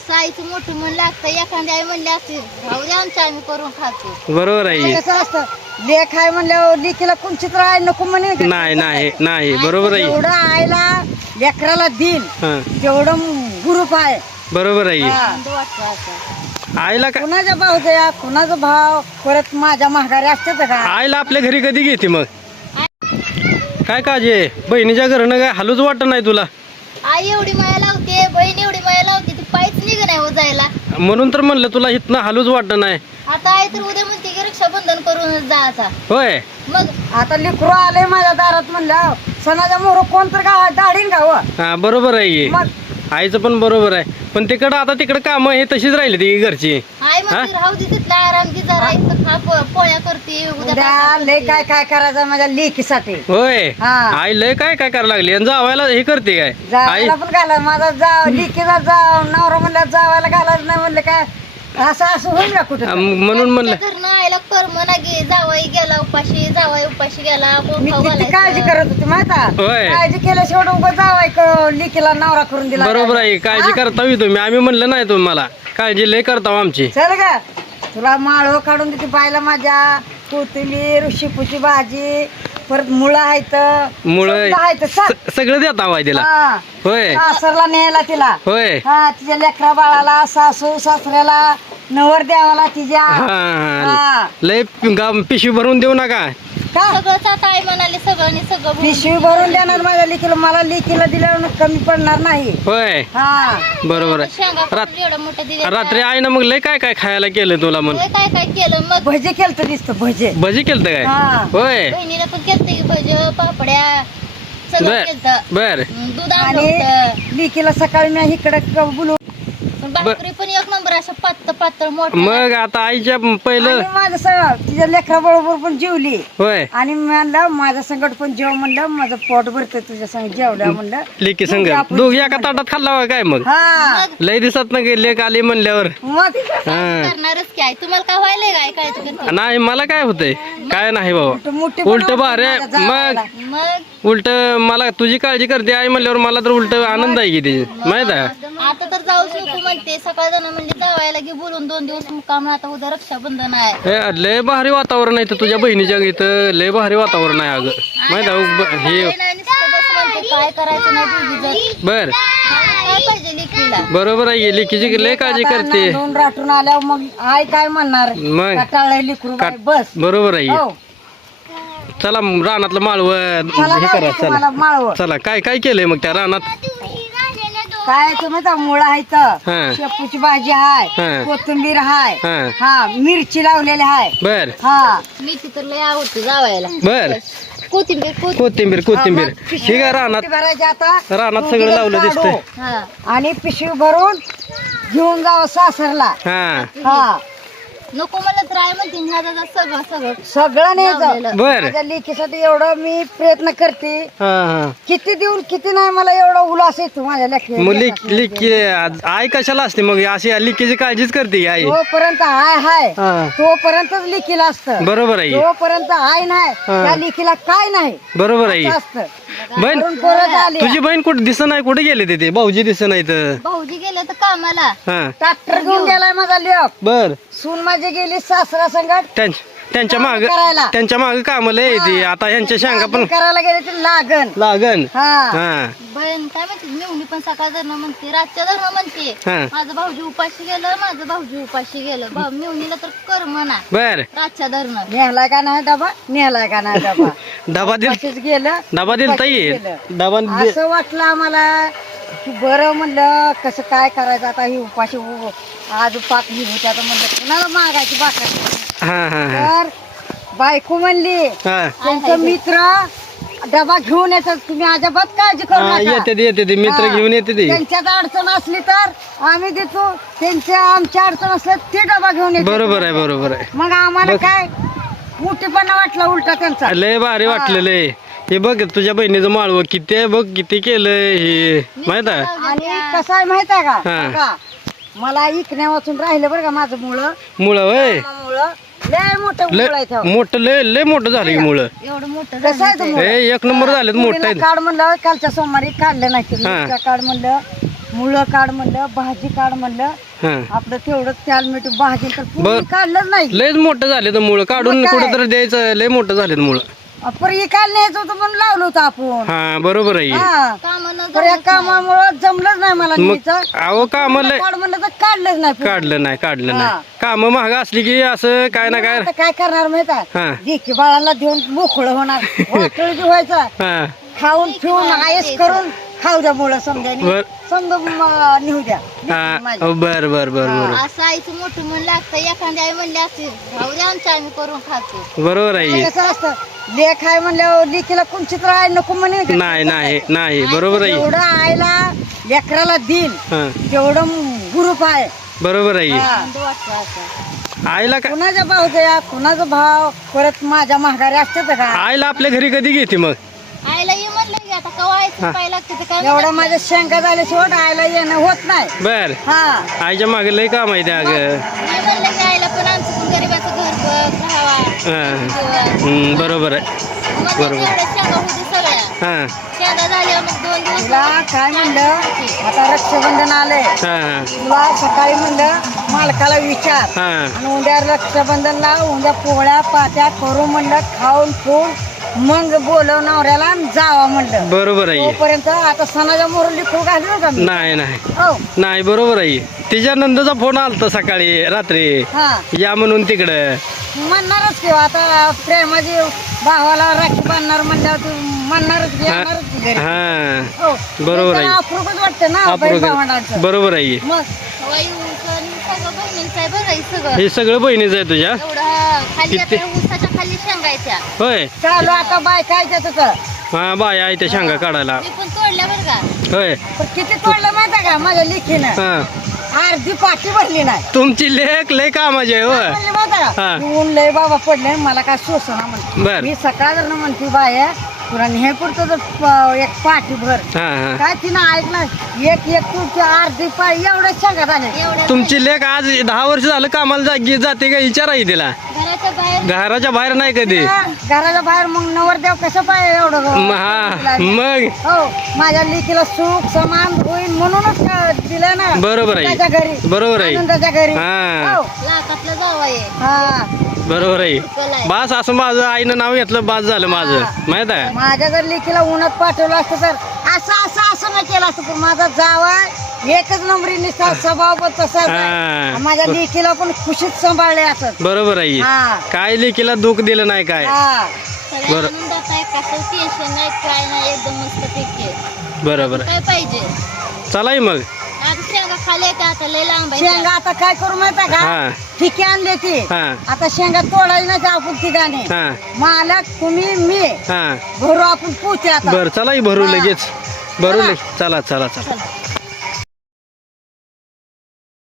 असं आईचं मोठं मन लागतं. एखाद्या आई म्हणले असते भाऊ द्या आमच्या आम्ही करून खातो. बरोबर आहे. कसं असतं लेख आहे म्हणल्यावर लेकीला कोणचीच राय नको म्हणे. नाही नाही नाही बरोबर आहे. एवढं आईला लेकराला देईन हा तेवढं ग्रुप आहे. बरोबर आहे. आनंद वाटतो असं. आईला कुणाचा भाव द्या कुणाचा भाव परत माझ्या महागारी असते का. आईला आपल्या घरी कधी घेते मग काय काळजी आहे बहिणीच्या घरनं काय हालूच वाटत नाही तुला. आई एवढी माया लावते बहीण एवढी माया लावते ती पायच निघ नाही हो जायला. म्हणून तर म्हणलं तुला इथनं हालूच वाटत नाही. आता आई तर उद्या म्हणते की रक्षाबंधन करून जायचा. होय मग आता लेकरू आले माझ्या दारात म्हणलं सणाच्या मोर कोण तर दाढीन गावं. हा बरोबर आहे. मग आईचं पण बरोबर आहे पण तिकडं आता तिकडं काम हे तशीच राहिली ती घरची. आई म्हणते राहू दे तिथला आराम की जरा इथं खा पोळ्या करते उद्या उद्या लय काय काय करायचं माझ्या लेकीसाठी. होय हा. आई लय काय काय करायला लागली आणि जावायला हे करते काय आई. जावायला पण घाला माझा जाव लेकीला जाव नवरा म्हणल्या जावायला घालायचं नाही म्हणलं काय असं असं होईल का कुठं. म्हणून म्हणलं घरनं आईला कर्म ना गे जावाई गेला उपाशी जावाई उपाशी गेला कोण मी खाऊ किती घालायचं? काळजी करत होती माहिती होय. काळजी केल्याशिवाय उभं जावाय लेकीला नवरा करून दिला. बरोबर आहे. काळजी करता तुम्ही आम्ही म्हणलं नाही तुम्हाला काळजी लय करता आमची. चल का तुला माळव काढून देते बायला माझ्या कोथिंबीर शेपूची भाजी परत मुळं आहेत मुळं आहेत सगळं देता वाय तिला. होय सासरला न्यायला तिला. होय हा तिच्या लेकरा बाळाला सासू सासऱ्याला नवर द्यावाला तिच्या. हा हा. लय पिशवी भरून देऊ नका. का सगळंच आता आई म्हणाले सगळ्यांनी सगळं बोलून पिशवी भरून देणार माझ्या लेकीला मला लेकीला दिल्यावर कमी पडणार नाही. होय हा बरोबर आहे. शेंगा पण एवढं मोठं दिले रात्री आई ना मग लय काय काय खायला केलं तुला म्हण. काय काय केलं मग भजे केलं दिसतं भजे. भजी केलं काय हा. होय बहिणीला पण केलं की भज पापड्या सगळं बर केलं बर दूध आणलं होतं. आणि लेकीला सकाळी मी इकडे बोलू पण भाकरी पण एक नंबर असं पातळ पातळ मोठं मग आता आईच्या पहिलं आणि माझं सगळं तिच्या लेकरा बरोबर पण जेवली होय आणि म्हणलं माझ्या संकट पण जेव म्हणलं माझं पोट भरतं तुझ्या संग जेवलं म्हणलं. लेकी संग आपण दोघी एका ताटात खाल्ला होय काय मग हा लय दिसत ना लेक आली म्हणल्यावर. मग हा करणारच काय तुम्हाला काय व्हायलंय काय काय करते नाही मला काय होतंय काय नाही बाबा मोठी उलट भारी आहे. माझ्या मग जावाला. मग उलट मला तुझी काळजी करते आई म्हणल्यावर मला तर उलट आनंद आहे की तिची माहित आहे. आता तर जाऊच नको म्हणते सकाळ जण म्हणजे जावायला की बोलून 2 दिवस मुक्काम आता उद्या रक्षाबंधन आहे. हे लय भारी वातावरण आहे इथं तुझ्या बहिणीच्या इथं लय भारी वातावरण आहे अगं माहित आहे. हे आई नाही नुसतं बस म्हणते काय करायचं नाही दोघी बर काय पाहिजे लेकीला. बरोबर आहे लेकीची लय काळजी करते. नांदून राठून आल्यावर मग आई काय म्हणणार मग कटाळलंय लेकरू बाई, बस बरोबर आहे. हो चला रानातलं माळव चला हे करा जाऊ तुम्हाला चला माळव चला काय काय केलंय मग त्या रानात. काय तुम्ही मुळा आहेत हा. शेपूची भाजी हाय हा. कोथिंबीर हाय हा हा मिरची लावलेली हाय. बर हा मेथी तर लय आवडते जावायला. बर कोथिंबीर कोथिंबीर कोथिंबीर मग हे पिशवी काय रानात भरायची आता रानात सगळं दोघीला लावलं काढू. दिसतंय. हा आणि पिशवी भरून घेऊन जावं सासरला. हा हा नको म्हणलं तर आई म्हणते ह्या सगळं सगळं सगळं नाही लावलेलं. बर माझ्या लेकीसाठी एवढं मी प्रयत्न करते हा हा किती देऊन किती नाही मला एवढा उल्हास येतो माझ्या मग लेकी लिकी आई कशाला असते मग अशी लिकीची काळजीच करते की आई. तोपर्यंत आय हाय हा तोपर्यंतच लेकीला असतं. बरोबर आहे तोपर्यंत आय नाही त्या लेकीला काय नाही बरोबर आहे. असतं. बहीण वरून पोरं आली. तुझी बहीण कुठे दिसत नाही कुठे गेले ते भाऊजी दिसत नाही तर. भाऊजी गेले तर कामाला. हा ट्रॅक्टर घेऊन गेलाय माझा लेक बर सून माझी गेली सासरा संगट त्यांच्या माग करायला. त्यांच्या माग कामाला येते आता ह्यांच्या शेंगा पण करायला गेले ते लागन. लागन. हा हा बहीण काय म्हणते मेवणी पण सकाळ धरणं म्हणते रातच्या धरणं म्हणते हा माझं भाऊजी उपाशी गेलं माझं भाऊजी उपाशी गेलं मेवणीला तर कर म्हणा बर रातच्या धरणं. नेहलाय का नाही डबा नेहलाय का नाही डबा डबा दिल तशीच गेलं डबा दिलता येईल गेलं. डबा असं वाटलं आम्हाला की बरं म्हणलं कसं काय करायचं आता ही उपाशी आज पाक निघत्या तर म्हणलं कुणाला मागायची बाकर. हा हा हा तर बायको म्हणली हा त्यांचं मित्र डबा घेऊन येतात तुम्ही अजिबात काळजी करू हा, नका. येते ते मित्र हा. घेऊन येते ते. त्यांच्यात अडचण असली तर आम्ही देतो आमच्या अडचण असल्या ते डबा घेऊन येते. बरोबर आहे बरोबर आहे. मग आम्हाला बघ. काय मोठेपणा वाटला उलटा त्यांचा. लय भारी वाटलेलं आहे हे बघ तुझ्या बहिणीचं माळव किती आहे बघ किती केलंय हे माहित आहे. आणि कसं आहे माहित आहे हा. का मला इकण्या वाचून राहिलं बरं का माझं मुळं मुळं वय लय मोठं मुळ आहे लय मोठं लय मोठं झालं की मुळं. एवढं मोठं कसं आहे ते मुळं? हे एक नंबर झालेत मोठं मुलीला आहे. काढ म्हणलं कालच्या सोमवारी काढलं नाही हा. काढ म्हणलं मुळं काढ म्हणलं, भाजी काढ म्हणलं, हा आपलं तेवढं त्याल मीठ भाजी तर बर. पूर्ण काढलंच नाही. लयच मोठं झाले तर मुळं काढून मग काय? कुठं तर द्यायचं, लय मोठं झाले मुळं. पर काल न्यायचं होतं म्हणून लावलं होतं आपण. हा बरोबर आहे. हा कामानं तर या जमत नाही. कामामुळं जमलंच नाही मला मग न्यायचं. अहो काम लय काढ म्हणलं तर काढलंच नाही पूर्ण. काढलं हा. नाही. काम महाग असली की असं काय ना काय. आता काय करणार माहिती आहे? हा देखी बाळाला देऊन मोकळं होणार, वाटळ बी व्हायचं, हा खाऊन पिऊन आयस करून खाऊ द्या मुलं समजा बर. समजा नेऊ द्या माझ्या. हा बर बर बर बर असं आईचं मोठं मन लागतं. एखाद्या आई म्हणली असे भाऊ द्या आमच्या आम्ही करून खातो. बरोबर आहे. कसं असतं, लेख आहे म्हणल्यावर लेकीला कोणचीच राय नको म्हणे का? नाही नाही नाही बरोबर आहे. जेवढं आईला लेकराला देईल हा तेवढं ग्रुप आहे. बरोबर आहे. हा. आनंद वाटतो असं. आईला का कुणाच्या भावच्या कुणाचा भाव परत माझ्या महागारी असते का? आईला आपल्या घरी कधी घेते मग? आईला ये म्हणलं की आता कवा आईचं पाय लागते ते काय एवढं माझ्या शेंगा झाल्या शेवट आईला येणं होत नाही. बर हा आईच्या मागे लय काम आहे त्या अगं. मी म्हणलं की आईला पण आमचं पण गरीबाचं घर बघ राहावा हा. बरोबर आहे. म्हणजे तेवढ्या शेंगा होती सगळ्या हा शेंगा झाल्यावर मग 2 दिवस तुला काय म्हणलं, आता रक्षाबंधन आलंय, हा तुला सकाळी म्हणलं मालकाला विचार हा आणि उद्या रक्षाबंधनला उद्या पोळ्या पात्या करू म्हणलं, खाऊन पिऊन मग बोलव नवऱ्याला आणि जावा म्हणलं. बरोबर आहे. तोपर्यंत आता सणाच्या मोर लिखू घालू का मी? नाही नाही हो नाही बरोबर आहे. तिच्या नंदचा फोन आलता सकाळी रात्री हा या म्हणून तिकडं. म्हणणारच किंवा आता प्रेमाची भावाला राखी बांधणार म्हणल्यावर तू म्हणणारच की, हा येणारच की घरी. हा हो बरोबर आहे. अप्रूपच वाटतं ना बहीण भावंडांचं. बरोबर आहे. मग हवाई ऊसन सगळं बहिणींचं आहे बरं हे सगळं हे सगळं बहिणीच आहे तुझ्या. एवढं खाली किती? आपल्या ऊसाच्या खाली शेंगायच्या होय चालू आता बाय काय त्याचं हा बाय आहे त्या शेंगा काढायला. मी पण तोडल्या बरं का. होय पण किती तोडलं माहिती का माझ्या लेखीनं? हा अर्धी पाठी भरली नाही. तुमची लेख लय कामाची आहे होय. म्हणले माहिती हा. का ऊन लय बाबा पडले मला काय सोसना म्हणते. बर मी सकाळ म्हणते बाय तुला हे पुरतं तर एक पाठी भर. हा हा काय तिनं ऐकलं एक एक तुमची अर्धी पाय एवढ्या शेंगा झाल्या. एवढ्या तुमची लेख आज 10 वर्ष झालं कामाला जाते का विचार आहे तिला. घराच्या बाहेर घराच्या बाहेर नाही कधी. घराच्या बाहेर मग नवरदेव कसं पाय एवढं हा मग हो माझ्या लेकीला सुख समान होईल म्हणूनच दिलं ना. बरोबर आहे. त्याच्या घरी बरोबर आहे. आनंदाच्या घरी. हा. हो. लाखातलं जावं आहे हा बरोबर आहे. आहे. बास असं माझं आईनं नाव घेतलं बास झालं माझं माहित आहे. माझ्या जर लेकीला उन्हात पाठवलं असतं तर असं नाही केलं असतं. पण माझा जावा एकच नंबरी निष्ठा स्वभाव पण तसाच आहे. हा. माझ्या लेकीला पण खुशीत सांभाळले असत. बरोबर आहे. हा. काय लेकीला दुःख दिलं नाही काय. हा सगळ्या बरं. आनंदात आहे कसं टेन्शन नाही काय नाही एकदम मस्त पैकी आहे. बरोबर आहे. काय पाहिजे चला मग. आता शेंगा खाली येते आता लय लांब आहे. शेंगा आता काय करू माहिती का हा ठिके आणले ती हा आता शेंगा तोडायला नाही का आपण ठिकाणी हा मालक तुम्ही मी हा भरू आपण पोचे आता. बर चला भरू हा. लगेच भरू चला. लगेच. चला चला चला. चला.